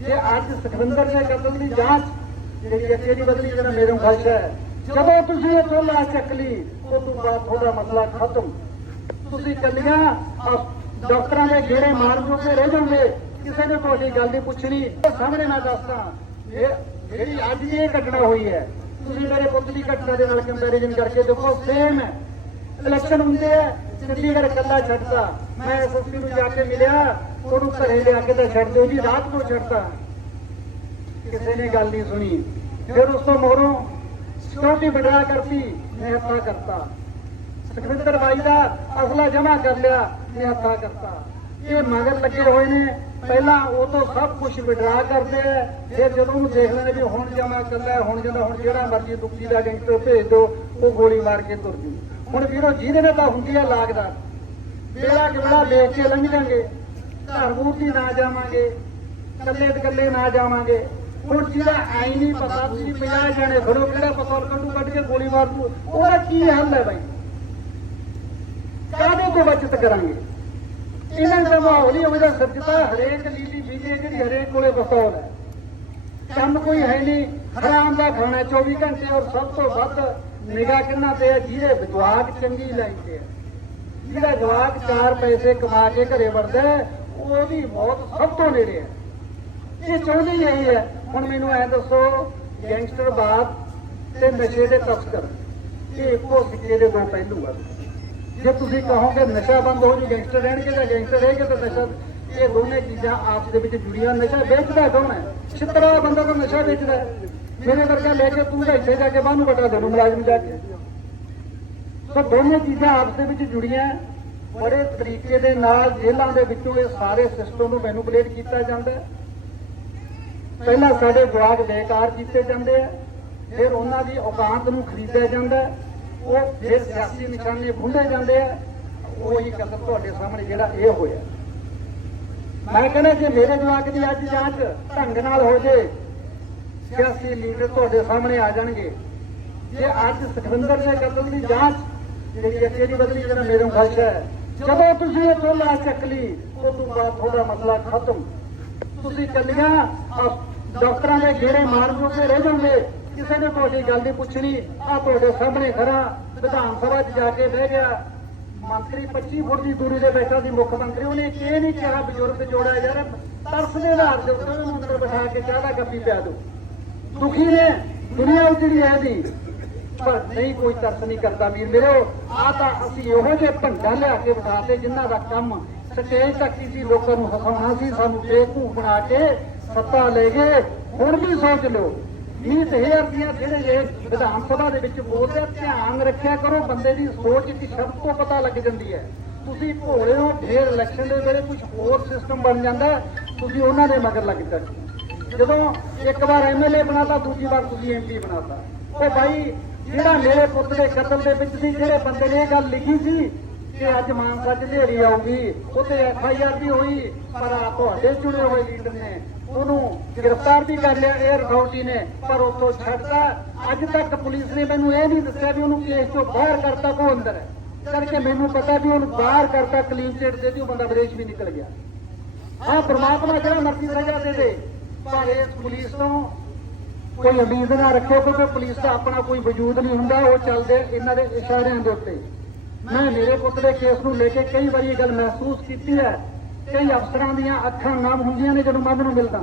ਜੇ ਅੱਜ ਸੁਖਵਿੰਦਰ ਦੇ ਕਤਲ ਦੀ ਜਾਂਚ ਜਿਹੜੀ ਅੱਗੇ ਦੀ ਬਦਲੀ ਜਿਹੜਾ ਮੇਰੇ ਖਸ਼ ਹੈ, ਜਦੋਂ ਤੁਸੀਂ ਇਹ ਚੋਲਾ ਚੱਕ ਲਈ ਉਹ ਤੋਂ ਬਾਅਦ ਤੁਹਾਡਾ ਮਸਲਾ ਖਤਮ। ਤੁਸੀਂ ਕੱਲੀਆਂ ਡਾਕਟਰਾਂ ਦੇ ਗੇੜੇ ਮਾਰ ਜੋ ਕੇ ਰਹਿ ਜਾਓਗੇ, ਕਿਸੇ ਨੇ ਤੁਹਾਡੀ ਗੱਲ ਨਹੀਂ ਪੁੱਛਣੀ। ਸਾਹਮਣੇ ਮੈਂ ਦੱਸਦਾ, ਇਹ ਜਿਹੜੀ ਅੱਜ ਇਹ ਘਟਨਾ ਹੋਈ ਹੈ, ਤੁਸੀਂ ਮੇਰੇ ਪੁੱਤ ਦੀ ਘਟਨਾ ਦੇ ਨਾਲ ਕੰਪੈਰੀਜ਼ਨ ਕਰਕੇ ਦੇਖੋ ਸੇਮ ਹੈ। ਇਲੈਕਸ਼ਨ ਹੁੰਦੇ ਆ ਚੰਡੀਗੜ੍ਹ ਇਕੱਲਾ ਛੱਡਦਾ ਮੈਂ ਐਸਐਸਪੀ ਨੂੰ ਜਾ ਕੇ ਮਿਲਿਆ ਉਹਨੂੰ ਘਰੇ ਲਿਆ ਕੇ ਤਾਂ ਛੱਡ ਦਿਓ ਜੀ ਰਾਤ ਨੂੰ ਛੱਡਦਾ ਕਿਸੇ ਨੇ ਗੱਲ ਨਹੀਂ ਸੁਣੀ। ਫਿਰ ਉਸ ਤੋਂ ਮੋਰੋਂ ਸਿਕਿਉਰਿਟੀ ਬਣਾ ਕਰਤੀ ਨਿਹੱਥਾ ਕਰਤਾ। ਸੁਖਵਿੰਦਰ ਬਾਈ ਦਾ ਅਸਲਾ ਜਮਾ ਕਰ ਲਿਆ ਨਿਹੱਥਾ ਕਰਤਾ। ਇਹ ਮਗਰ ਲੱਗੇ ਹੋਏ ਨੇ। ਪਹਿਲਾਂ ਉਹ ਤੋਂ ਸਭ ਕੁਝ ਵਿਡਰਾ ਕਰਦੇ ਆ। ਫਿਰ ਜਦੋਂ ਉਹਨੂੰ ਦੇਖ ਲੈਂਦੇ ਵੀ ਹੁਣ ਜਮਾ ਕਰਦਾ ਹੈ, ਹੁਣ ਜਦੋਂ ਹੁਣ ਜਿਹੜਾ ਮਰਜ਼ੀ ਦੁੱਖੀ ਦਾ ਗੈਂਗਸਟਰ ਭੇਜ ਦਿਓ ਉਹ ਗੋਲੀ ਮਾਰ ਕੇ ਤੁਰ ਜੂ। ਹੁਣ ਵੀਰੋ ਜਿਹਦੇ ਨਾਲ ਤਾਂ ਹੁੰਦੀ ਆ ਲਾਗਦਾ ਬੇੜਾ ਕਿਬੜਾ ਦੇਖ ਕੇ ਲੰਘ ਜਾਾਂਗੇ। ਘਰ ਮੂਰਤੀ ਨਾ ਜਾਵਾਂਗੇ। ਕੱਲੇ ਕੱਲੇ ਨਾ ਜਾਵਾਂਗੇ। ਹੁਣ ਜਿਹਦਾ ਆਈ ਨਹੀਂ ਪਤਾ ਤੁਸੀਂ 50 ਜਣੇ ਖੜੋ ਕਿਹੜਾ ਪਸੌਲ ਕੱਢੂ, ਕੱਢ ਕੇ ਗੋਲੀ ਮਾਰ ਦੂ ਉਹਦਾ ਕੀ ਹੱਲ ਹੈ ਬਾਈ? ਕਾਹਦੇ ਤੋਂ ਬਚਤ ਕਰਾਂਗੇ? ਇਹਨਾਂ ਦਾ ਮਾਹੌਲ ਹੀ ਉਹਦਾ ਸੱਜਤਾ ਹਰੇਕ ਲੀਲੀ ਬੀਜੇ ਜਿਹੜੀ ਹਰੇਕ ਕੋਲੇ ਪਸੌਲ ਹੈ। ਕੰਮ ਕੋਈ ਹੈ ਨਹੀਂ। ਹਰਾਮ ਦਾ ਖਾਣਾ 24 ਘੰਟੇ ਔਰ ਸਭ ਤੋਂ ਵੱਧ ਨਿਗਾਹ ਕਿੰਨਾ ਤੇ ਹੈ ਜਿਹਦੇ ਜਵਾਕ ਚੰਗੀ ਲਾਈਨ ਤੇ ਹੈ ਜਿਹੜਾ ਜਵਾਕ ਚਾਰ ਪੈਸੇ ਕਮਾ ਕੇ ਘਰੇ ਵੜਦਾ ਹੈ, ਉਹਦੀ ਮੌਤ ਸਭ ਤੋਂ ਨੇੜੇ ਹੈ। ਇਹ ਚਾਹੁੰਦੇ ਹੀ ਇਹੀ ਹੈ ਹੁਣ ਮੈਨੂੰ ਐ ਦੱਸੋ ਗੈਂਗਸਟਰ ਬਾਤ ਤੇ ਨਸ਼ੇ ਦੇ ਤਸਕਰ ਇਹ ਇੱਕੋ ਸਿੱਕੇ ਦੇ ਦੋ ਪਹਿਲੂ ਆ। ਜੇ ਤੁਸੀਂ ਕਹੋਗੇ ਨਸ਼ਾ ਬੰਦ ਹੋ ਜੂ ਗੈਂਗਸਟਰ ਰਹਿਣਗੇ ਤਾਂ ਗੈਂਗਸਟਰ ਰਹੇਗਾ ਤਾਂ ਨਸ਼ਾ ਇਹ ਦੋਨੇ ਚੀਜ਼ਾਂ ਆਪਸ ਦੇ ਵਿੱਚ ਜੁੜੀਆਂ। ਨਸ਼ਾ ਵੇਚਦਾ ਕੌਣ ਹੈ? ਛਿੱਤਰਾ ਬੰਦਾ ਤਾਂ ਨਸ਼ਾ ਵੇਚਦਾ ਮੇਰੇ ਵਰਗਾ ਲੈ ਕੇ ਤੂੰ ਤਾਂ ਇੱਥੇ ਜਾ ਕੇ ਬਾਹਨੂੰ ਬਟਾ ਦੇ ਨੂੰ ਮੁਲਾਜ਼ਮ ਜਾ ਕੇ। ਸੋ ਦੋਨੇ ਚੀਜ਼ਾਂ ਆਪਸ ਦੇ ਵਿੱਚ ਜੁੜੀਆਂ। ਬੜੇ ਤਰੀਕੇ ਦੇ ਨਾਲ ਜੇਲ੍ਹਾਂ ਦੇ ਵਿੱਚੋਂ ਇਹ ਸਾਰੇ ਸਿਸਟਮ ਨੂੰ ਮੈਨੂਪੂਲੇਟ ਕੀਤਾ ਜਾਂਦਾ ਹੈ। ਪਹਿਲਾਂ ਸਾਡੇ ਜਵਾਕ ਬੇਕਾਰ ਕੀਤੇ ਜਾਂਦੇ ਆ, ਫਿਰ ਉਹਨਾਂ ਦੀ ਔਕਾਤ ਨੂੰ ਖਰੀਦਿਆ ਜਾਂਦਾ ਉਹ ਫਿਰ ਸਿਆਸੀ ਨਿਸ਼ਾਨੇ ਭੁੰਡੇ ਜਾਂਦੇ ਆ। ਉਹੀ ਕਦਮ ਤੁਹਾਡੇ ਸਾਹਮਣੇ ਜਿਹੜਾ ਇਹ ਹੋਇਆ। ਮੈਂ ਕਹਿੰਦਾ, ਜੇ ਮੇਰੇ ਜਵਾਕ ਦੀ ਅੱਜ ਜਾਂਚ ਢੰਗ ਨਾਲ ਹੋ ਜੇ ਸਿਆਸੀ ਲੀਡਰ ਤੁਹਾਡੇ ਸਾਹਮਣੇ ਆ ਜਾਣਗੇ। ਜੇ ਅੱਜ ਸੁਖਵਿੰਦਰ ਦੇ ਕਤਲ ਦੀ ਜਾਂਚ ਜਿਹੜੀ ਅੱਗੇ ਦੀ ਬਦਲੀ ਜਿਹੜਾ ਮੇਰੇ ਨੂੰ ਹੈ। ਜਦੋਂ ਤੁਸੀਂ ਇਹ ਚੋਲਾ ਚੱਕ ਲਈ ਉਹ ਤੋਂ ਬਾਅਦ ਤੁਹਾਡਾ ਮਸਲਾ ਖਤਮ। ਤੁਸੀਂ ਕੱਲੀਆਂ ਡਾਕਟਰਾਂ ਦੇ ਗੇੜੇ ਮਾਰ ਕੇ ਰਹਿ ਜਾਓਗੇ ਕਿਸੇ ਨੇ ਤੁਹਾਡੀ ਗੱਲ ਨਹੀਂ ਪੁੱਛਣੀ। ਆ ਤੁਹਾਡੇ ਸਾਹਮਣੇ ਖੜਾ ਵਿਧਾਨ ਸਭਾ 'ਚ ਜਾ ਕੇ ਬਹਿ ਗਿਆ। ਮੰਤਰੀ 25 ਫੁੱਟ ਦੀ ਦੂਰੀ ਤੇ ਬੈਠਾ ਸੀ ਮੁੱਖ ਮੰਤਰੀ। ਉਹਨੇ ਇਹ ਨਹੀਂ ਕਿਹਾ ਬਜ਼ੁਰਗ ਜੋੜਾ ਯਾਰ, ਤਰਸ ਦੇ ਆਧਾਰ ਦੇ ਉੱਤੇ ਉਹਨੂੰ ਅੰਦਰ ਬਿਠਾ ਕੇ ਚਾਹ ਦਾ ਗੱਪੀ ਪਿਆ ਦਿਓ। ਦੁਖੀ ਨੇ, ਦੁਨੀਆ ਉਜੜੀ ਹੈ ਦੀ। ਪਰ ਨਹੀਂ, ਕੋਈ ਤਰਸ ਨਹੀਂ ਕਰਦਾ ਵੀਰ। ਮੇਰੇ ਆ ਤਾਂ ਅਸੀਂ ਇਹੋ ਜਿਹੇ ਭੰਡਾ ਲਿਆ ਕੇ ਬਿਠਾਤੇ ਜਿਨ੍ਹਾਂ ਦਾ ਕੰਮ ਸਟੇਜ ਤੱਕ ਹੀ ਸੀ, ਲੋਕਾਂ ਨੂੰ ਹਸਾਉਣਾ ਸੀ, ਸਾਨੂੰ ਬੇਵਕੂਫ ਬਣਾ ਕੇ ਸੱਤਾ ਲੈ ਗਏ। ਹੁਣ ਵੀ ਸੋਚ ਲਓ 20000 ਦੀਆਂ ਜਿਹੜੇ ਇਹ ਵਿਧਾਨ ਸਭਾ ਦੇ ਵਿੱਚ ਬੋਲਦੇ ਧਿਆਨ ਰੱਖਿਆ ਕਰੋ, ਬੰਦੇ ਦੀ ਸੋਚ ਇੱਕ ਸ਼ਬਦ ਤੋਂ ਪਤਾ ਲੱਗ ਜਾਂਦੀ ਹੈ। ਤੁਸੀਂ ਭੋਲੇ ਹੋ, ਫੇਰ ਇਲੈਕਸ਼ਨ ਦੇ ਵੇਲੇ ਕੁਝ ਹੋਰ ਸਿਸਟਮ ਬਣ ਜਾਂਦਾ ਤੁਸੀਂ ਉਹਨਾਂ ਦੇ ਮਗਰ ਲੱਗ ਜਾਂਦੇ ਜਦੋਂ ਇੱਕ ਵਾਰ ਐਮਐਲਏ ਬਣਾਤਾ, ਦੂਜੀ ਵਾਰ ਤੁਸੀਂ ਐਮਪੀ ਬਣਾਤਾ। ਉਹ ਭਾਈ ਜਿਹੜਾ ਮੇਰੇ ਪੁੱਤ ਦੇ ਕਤਲ ਦੇ ਵਿੱਚ ਸੀ, ਜਿਹੜੇ ਬੰਦੇ ਨੇ ਇਹ ਗੱਲ ਲਿਖੀ ਸੀ ਕਿ ਅੱਜ ਮਾਨਸਾ ਚ ਢੇਰੀ ਆਊਗੀ ਉੱਤੇ ਐਫ ਆਈ ਆਰ ਵੀ ਹੋਈ, ਪਰ ਤੁਹਾਡੇ ਚੁਣੇ ਹੋਏ ਲੀਡਰ ਨੇ। ਉਹਨੂੰ ਗ੍ਰਿਫਤਾਰ ਵੀ ਕਰ ਲਿਆ 에ਅਰ ਅਥਾਰਟੀ ਨੇ, ਪਰ ਉੱਥੋਂ ਛੱਡਤਾ। ਅੱਜ ਤੱਕ ਪੁਲਿਸ ਨੇ ਮੈਨੂੰ ਇਹ ਨਹੀਂ ਦੱਸਿਆ ਵੀ ਉਹਨੂੰ ਕੇਸ ਚੋਂ ਬਾਹਰ ਕਰਤਾ ਕੋ ਅੰਦਰ ਹੈ। ਕਰਕੇ ਮੈਨੂੰ ਪਤਾ ਵੀ ਉਹਨੂੰ ਬਾਹਰ ਕਰਤਾ ਕਲੀਨ ਚਿਟ ਦੇ ਦਿੱਤੀ ਉਹ ਬੰਦਾ ਵਿਦੇਸ਼ ਵੀ ਨਿਕਲ ਗਿਆ। ਹਾਂ ਪ੍ਰਮਾਤਮਾ ਜਿਹੜਾ ਮਰਜ਼ੀ ਸਜ਼ਾ ਦੇ ਦੇ ਪਰ ਇਸ ਪੁਲਿਸ ਤੋਂ। ਕੋਈ ਉਮੀਦ ਨਾ ਰੱਖੋ ਕਿਉਂਕਿ ਪੁਲਿਸ ਦਾ ਆਪਣਾ ਕੋਈ ਵਜੂਦ ਨਹੀਂ ਹੁੰਦਾ, ਉਹ ਚੱਲਦੇ ਇਹਨਾਂ ਦੇ ਇਸ਼ਾਰਿਆਂ ਦੇ ਉੱਤੇ। ਮੈਂ ਮੇਰੇ ਪੁੱਤ ਦੇ ਕੇਸ ਨੂੰ ਲੈ ਕੇ ਕਈ ਵਾਰੀ ਇਹ ਗੱਲ ਮਹਿਸੂਸ ਕੀਤੀ ਹੈ। ਕਈ ਅਫਸਰਾਂ ਦੀਆਂ ਅੱਖਾਂ ਨਾਮ ਹੁੰਦੀਆਂ ਨੇ ਜਦੋਂ ਮੈਂ ਉਹਨੂੰ ਮਿਲਦਾ।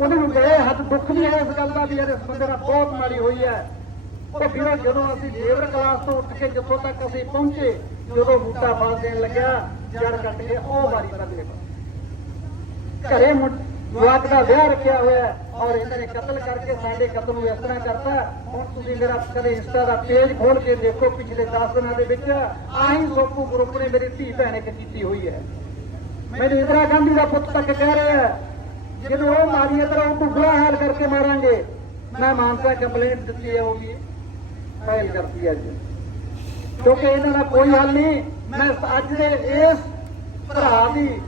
ਉਹਦੇ ਨੂੰ ਗਏ ਹੱਥ ਦੁੱਖ ਨਹੀਂ ਹੈ ਇਸ ਗੱਲ ਦਾ ਵੀ ਯਾਰ, ਇਸ ਬੰਦੇ ਨਾਲ ਬਹੁਤ ਮਾੜੀ ਹੋਈ ਹੈ। ਉਹ ਫਿਰ ਜਦੋਂ ਅਸੀਂ ਲੇਬਰ ਕਲਾਸ ਤੋਂ ਉੱਠ ਕੇ ਜਿੱਥੋਂ ਤੱਕ ਅਸੀਂ ਪਹੁੰਚੇ, ਜਦੋਂ ਬੂਟਾ ਫਲ ਦੇਣ ਲੱਗਿਆ, ਜੜ ਕੱਟ ਕੇ ਉਹ ਵਾਰੀ ਬਦਲੇ ਘਰੇ ਮੁੰ- ਦਾ ਵਿਆਹ ਰੱਖਿਆ ਹੋਇਆ ਔਰ ਇਹਨਾਂ ਨੇ ਕਤਲ ਕਰਕੇ ਸਾਡੇ ਕਤਲ ਨੂੰ ਇਸ ਤਰ੍ਹਾਂ ਕਰਤਾ, ਹੁਣ ਤੁਸੀਂ ਮੇਰਾ ਕਦੇ ਇੰਸਟਾ ਦਾ ਪੇਜ ਖੋਲ ਕੇ ਦੇਖੋ ਪਿਛਲੇ 10 ਦਿਨਾਂ ਦੇ ਵਿੱਚ ਆਹੀ ਸੋਕੂ ਗਰੁੱਪ ਨੇ ਮੇਰੀ ਧੀ ਭੈਣ ਇੱਕ ਕੀਤੀ ਹੋਈ ਹੈ। ਮੈਨੂੰ ਇੰਦਰਾ ਗਾਂਧੀ ਦਾ ਪੁੱਤ ਤੱਕ ਕਹਿ ਰਿਹਾ ਜਦੋਂ ਉਹ ਮਾਰੀ ਤਰ੍ਹਾਂ ਉਹਨੂੰ ਬੁਰਾ ਹਾਲ ਕਰਕੇ ਮਾਰਾਂਗੇ। ਮੈਂ ਮਾਨਸਾ ਕੰਪਲੇਂਟ ਦਿੱਤੀ ਹੈ ਉਹ ਵੀ ਫਾਈਲ ਕਰਤੀ ਅੱਜ। ਕਿਉਂਕਿ ਇਹਨਾਂ ਦਾ ਕੋਈ ਹੱਲ ਨਹੀਂ, ਮੈਂ ਅੱਜ ਦੇ ਇਸ ਭਰਾ ਦੀ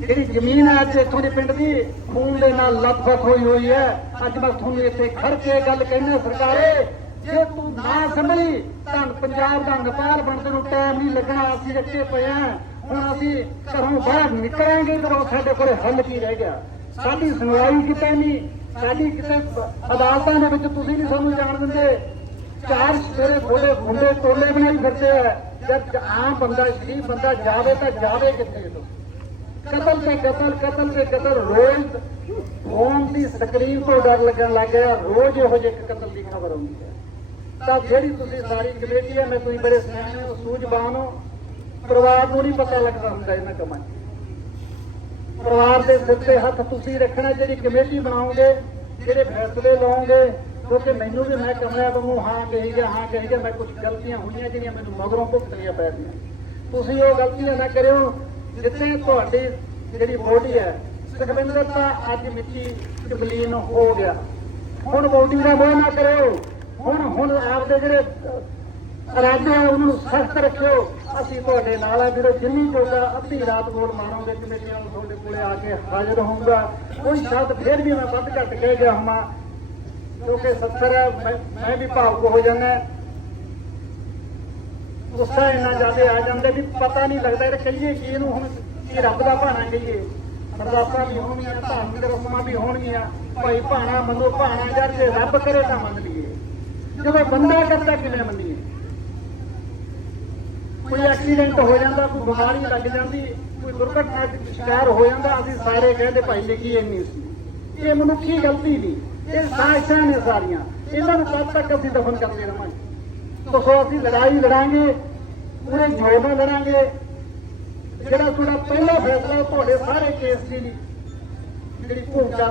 ਜਿਹੜੀ ਜ਼ਮੀਨ ਹੈ ਅੱਜ ਇੱਥੋਂ ਦੇ ਪਿੰਡ ਦੀ, ਖੂਨ ਦੇ ਨਾਲ ਲੱਥਪੱਥ ਹੋਈ ਹੋਈ ਹੈ। ਅੱਜ ਮੈਂ ਤੁਹਾਨੂੰ ਇੱਥੇ ਖੜ ਕੇ ਗੱਲ ਕਹਿੰਦਾ, ਸਰਕਾਰੇ, ਜੇ ਤੂੰ ਨਾ ਸੰਭਲੀ, ਤਾਂ ਪੰਜਾਬ ਦਾ ਨੇਪਾਲ ਬਣਨ ਨੂੰ ਟਾਈਮ ਨਹੀਂ ਲੱਗਣਾ, ਅਸੀਂ ਰੱਖੇ ਪਏ ਹਾਂ। ਹੁਣ ਅਸੀਂ ਘਰੋਂ ਬਾਹਰ ਨਿਕਲਾਂਗੇ ਤਾਂ ਸਾਡੇ ਕੋਲੇ ਹੱਲ ਕੀ ਰਹਿ ਗਿਆ। ਸਾਡੀ ਸੁਣਵਾਈ ਕਿਤੇ ਨਹੀਂ, ਸਾਡੀ ਕਿਤੇ ਅਦਾਲਤਾਂ ਦੇ ਵਿੱਚ ਤੁਸੀਂ ਨਹੀਂ ਸਾਨੂੰ ਜਾਣ ਦਿੰਦੇ। ਚਾਰ ਸਵੇਰੇ ਥੋੜੇ ਮੁੰਡੇ ਟੋਲੇ ਬਣਾਈ ਫਿਰਦੇ ਆ। ਜਦ ਆਮ ਬੰਦਾ, ਸ਼ਰੀਫ ਬੰਦਾ ਜਾਵੇ ਤਾਂ ਜਾਵੇ ਕਿੱਥੇ ਤੋਂ? ਕਤਲ ਤੇ ਕਤਲ ਕਤਲ ਤੇ ਕਤਲ, ਰੋਜ਼ ਫੋਨ ਦੀ ਸਕਰੀਨ ਤੋਂ ਡਰ ਲੱਗਣ ਲੱਗ ਗਿਆ, ਰੋਜ਼ ਇਹੋ ਜਿਹੇ ਕਤਲ ਦੀ ਖਬਰ ਆਉਂਦੀ ਹੈ। ਤਾਂ ਜਿਹੜੀ ਤੁਸੀਂ ਸਾਰੀ ਕਮੇਟੀ ਹੈ, ਮੈਂ ਤੁਸੀਂ ਬੜੇ ਸਿਆਣੇ ਹੋ, ਸੂਝਵਾਨ ਹੋ, ਪਰਿਵਾਰ ਨੂੰ ਨਹੀਂ ਪਤਾ ਲੱਗਦਾ ਹੁੰਦਾ ਇਹਨਾਂ ਕੰਮਾਂ ਪਰਿਵਾਰ ਦੇ ਸਿਰ ਤੇ ਹੱਥ ਤੁਸੀਂ ਰੱਖਣਾ, ਜਿਹੜੀ ਕਮੇਟੀ ਬਣਾਓਗੇ, ਜਿਹੜੇ ਫੈਸਲੇ ਲਓਗੇ, ਕਿਉਂਕਿ ਮੈਨੂੰ ਵੀ ਮੈਂ ਕਮਰਿਆ ਵਾਂਗੂ ਹਾਂ ਕਹੀ ਗਿਆ, ਹਾਂ ਕਹੀ ਗਿਆ, ਮੈਂ ਕੁਝ ਗਲਤੀਆਂ ਹੋਈਆਂ ਜਿਹੜੀਆਂ ਮੈਨੂੰ ਮਗਰੋਂ ਭੁਗਤਣੀਆਂ ਪੈਣੀਆਂ ਤੁਸੀਂ ਉਹ ਗਲਤੀਆਂ ਨਾ ਕਰਿਓ ਜਿੱਥੇ ਤੁਹਾਡੀ ਜਿਹੜੀ ਬੋਡੀ ਹੈ ਸੁਖਵਿੰਦਰ ਤਾਂ ਅੱਜ ਮਿੱਟੀ ਚ ਹੋ ਗਿਆ। ਹੁਣ ਬੋਡੀ ਦਾ ਮੋਹ ਨਾ ਕਰਿਓ। ਹੁਣ ਹੁਣ ਆਪਦੇ ਜਿਹੜੇ ਅਹ, ਇਰਾਦੇ ਆ ਉਹਨੂੰ ਸਖਤ ਰੱਖਿਓ। ਅਸੀਂ ਤੁਹਾਡੇ ਨਾਲ ਆ ਵੀਰੋ ਜਿੰਨੀ ਜੋਗਾ ਅੱਧੀ ਰਾਤ ਗੋਲ ਮਾਰੋਗੇ ਕਮੇਟੀਆਂ ਨੂੰ ਤੁਹਾਡੇ ਕੋਲੇ ਆ ਕੇ ਹਾਜ਼ਰ ਹੋਊਗਾ। ਕੋਈ ਸ਼ਬਦ ਫਿਰ ਵੀ ਮੈਂ ਵੱਧ ਘੱਟ ਕਹਿ ਗਿਆ ਹਾਂ। ਕਿਉਂਕਿ ਸੱਤਰ ਹੈ ਮੈਂ ਮੈਂ ਵੀ ਭਾਵੁਕ ਹੋ ਜਾਂਦਾ। ਗੁੱਸਾ ਇੰਨਾ ਜ਼ਿਆਦਾ ਆ ਜਾਂਦਾ ਵੀ ਪਤਾ ਨਹੀਂ ਲੱਗਦਾ ਇਹ ਕਹੀਏ ਕੀ ਇਹਨੂੰ ਹੁਣ ਕੀ ਰੱਬ ਦਾ ਭਾਣਾ ਕਹੀਏ। ਅਰਦਾਸਾਂ ਵੀ ਹੋਣਗੀਆਂ, ਧਾਰਮਿਕ ਰਸਮਾਂ ਵੀ ਹੋਣਗੀਆਂ, ਭਾਈ ਭਾਣਾ ਮੰਨੋ, ਭਾਣਾ ਯਾਰ ਜੇ ਰੱਬ ਕਰੇ ਤਾਂ ਮੰਨ ਲਈਏ। ਜਦੋਂ ਬੰਦਾ ਕਰਦਾ ਕਿਵੇਂ ਮੰਨੀਏ? ਕੋਈ ਐਕਸੀਡੈਂਟ ਹੋ ਜਾਂਦਾ, ਕੋਈ ਬਿਮਾਰੀ ਲੱਗ ਜਾਂਦੀ, ਕੋਈ ਦੁਰਘਟਨਾ ਦਾ ਸ਼ਿਕਾਰ ਹੋ ਜਾਂਦਾ, ਅਸੀਂ ਸਾਰੇ ਕਹਿੰਦੇ ਭਾਈ ਲਿਖੀ ਇੰਨੀ ਸੀ। ਇਹ ਮਨੁੱਖੀ ਗਲਤੀ ਨਹੀਂ, ਇਹ ਸਾਜ਼ਿਸ਼ਾਂ ਨੇ ਸਾਰੀਆਂ। ਇਹਨਾਂ ਨੂੰ ਕਦ ਤੱਕ ਅਸੀਂ ਦਫਨ ਕਰਦੇ ਰਹਾਂਗੇ? ਤਾਂ ਸੋ ਅਸੀਂ ਲੜਾਈ ਲੜਾਂਗੇ, ਪੂਰੇ ਜੋਰ ਨਾਲ ਲੜਾਂਗੇ। ਜਿਹੜਾ ਤੁਹਾਡਾ ਪਹਿਲਾ ਫੈਸਲਾ ਤੁਹਾਡੇ ਸਾਰੇ ਕੇਸ ਦੀ ਜਿਹੜੀ ਭੂਮਿਕਾ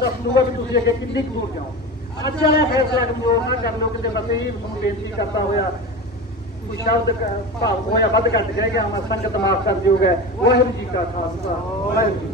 ਦੱਸੂਗਾ ਵੀ ਤੁਸੀਂ ਅੱਗੇ ਕਿੰਨੀ ਕੁ ਦੂਰ ਜਾਓ। ਅੱਜ ਵਾਲਾ ਫੈਸਲਾ ਕਮਜ਼ੋਰ ਨਾ ਕਰ ਲਓ, ਕਿਤੇ ਮਸੀਹ ਨੂੰ ਬੇਨਤੀ ਕਰਦਾ ਹੋਇਆ, ਕੋਈ ਸ਼ਬਦ ਭਾਵ ਹੋਇਆ ਵੱਧ ਘੱਟ ਜਾਏਗਾ ਮੈਂ ਸੰਗਤ ਮਾਫ ਕਰ ਦਿਓਗਾ। ਵਾਹਿਗੁਰੂ ਜੀ ਕਾ ਖਾਲਸਾ, ਵਾਹਿਗੁਰੂ ਜੀ